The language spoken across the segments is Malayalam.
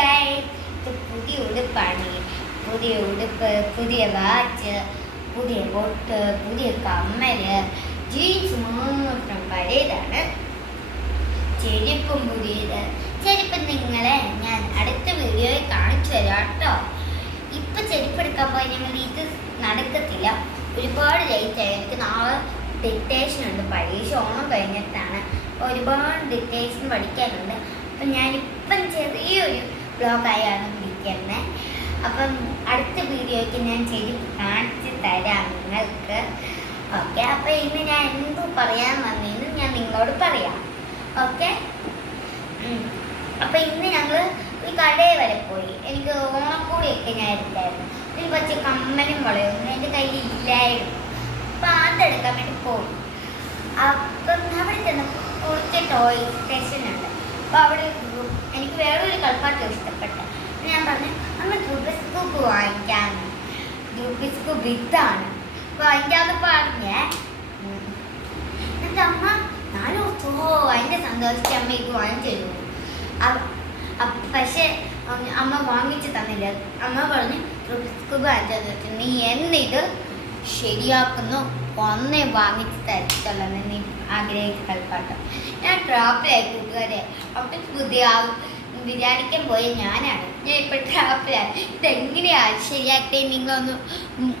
ഗൈസ്, പുതിയ ഉടുപ്പാണ്. പുതിയ ഉടുപ്പ്, പുതിയ വാച്ച്, പുതിയ പൊട്ട്, പുതിയ കമ്മല്, ജീൻസ് മാത്രം പഴയതാണ്. ചെരുപ്പും പുതിയത്. ചെരുപ്പ് നിങ്ങളെ ഞാൻ അടുത്ത വീഡിയോയിൽ കാണിച്ചു തരാം കേട്ടോ. ഇപ്പം ചെരുപ്പെടുക്കാൻ പോയി ഞങ്ങൾ ഇത് നടക്കത്തില്ല. ഒരുപാട് ലേറ്റായി. എനിക്ക് നാളെ ഡിക്റ്റേഷൻ ഉണ്ട്. പരീക്ഷ ഓണം കഴിഞ്ഞിട്ടാണ്. ഒരുപാട് ഡിക്റ്റേഷൻ പഠിക്കാനുണ്ട്. അപ്പം ഞാനിപ്പം ചെറിയൊരു ബ്ലോഗായാണ് പിടിക്കുന്നത്. അപ്പം അടുത്ത വീഡിയോയ്ക്ക് ഞാൻ ചെരുപ്പ് കാണിച്ച് തരാം നിങ്ങൾക്ക്. ഓക്കെ, അപ്പം ഇന്ന് ഞാൻ എന്തു പറയാൻ വന്നതെന്ന് ഞാൻ നിങ്ങളോട് പറയാം. ഓക്കെ, അപ്പം ഇന്ന് ഞങ്ങൾ ഒരു കടയിൽ വരെ പോയി. എനിക്ക് ഓണക്കൂടിയൊക്കെ ഞാൻ എടുത്തായിരുന്നു. ഒരു കുറച്ച് കമ്മലും വളയൊന്നും എൻ്റെ കയ്യിൽ ഇല്ലായിരുന്നു. അപ്പം അതെടുക്കാൻ വേണ്ടി പോയി. അപ്പം അവിടെ ചെന്ന് കുറച്ച് ടോയ് സ്റ്റേഷൻ ഉണ്ട്. അപ്പോൾ അവിടെ എനിക്ക് വേറൊരു കളിപ്പാട്ടം ഇഷ്ടപ്പെട്ട. ഞാൻ പറഞ്ഞു അമ്മ ദ്രുബിസ്കൂപ്പ് വാങ്ങിക്കാമെന്ന്. ദ്രുബിസ്കൂപ്പ് ഇതാണ് വാങ്ങിക്കാമെന്ന് പറഞ്ഞേ. എന്നിട്ട് അമ്മ ഞാനോ അതിൻ്റെ സന്തോഷിച്ച് അമ്മ ഇത് വാങ്ങിച്ചു തരുമോ. പക്ഷെ അമ്മ വാങ്ങിച്ച് തന്നില്ല. അമ്മ പറഞ്ഞു ദ്രുബിസ്കൂപ്പ് വാങ്ങിച്ചു, നീ എന്നിത് ശരിയാക്കുന്നു ഒന്നേ വാങ്ങിച്ച് തരത്തുള്ളൂ നീ ആഗ്രഹിച്ച കളിപ്പാട്ടം. ഞാൻ ട്രാപ്പിലായി കൂട്ടുകാരെ. അവിടെ പുതിയ വിചാരിക്കാൻ പോയ ഞാനാണ്. ഞാൻ ഇപ്പോൾ ട്രാപ്പിലായി. ഇതെങ്ങനെയാണ് ശരിയാക്കി നിങ്ങളൊന്ന്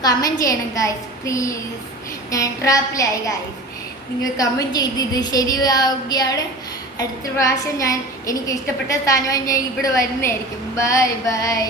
കമൻറ്റ് ചെയ്യണം ഗായ്സ്, പ്ലീസ്. ഞാൻ ട്രാപ്പിലായി ഗായ്സ്. നിങ്ങൾ കമൻറ്റ് ചെയ്ത് ഇത് ശരിയാവുകയാണ്. അടുത്ത പ്രാവശ്യം എനിക്ക് ഇഷ്ടപ്പെട്ട സ്ഥാനമായി ഞാൻ ഇവിടെ വരുന്നതായിരിക്കും. Bye bye.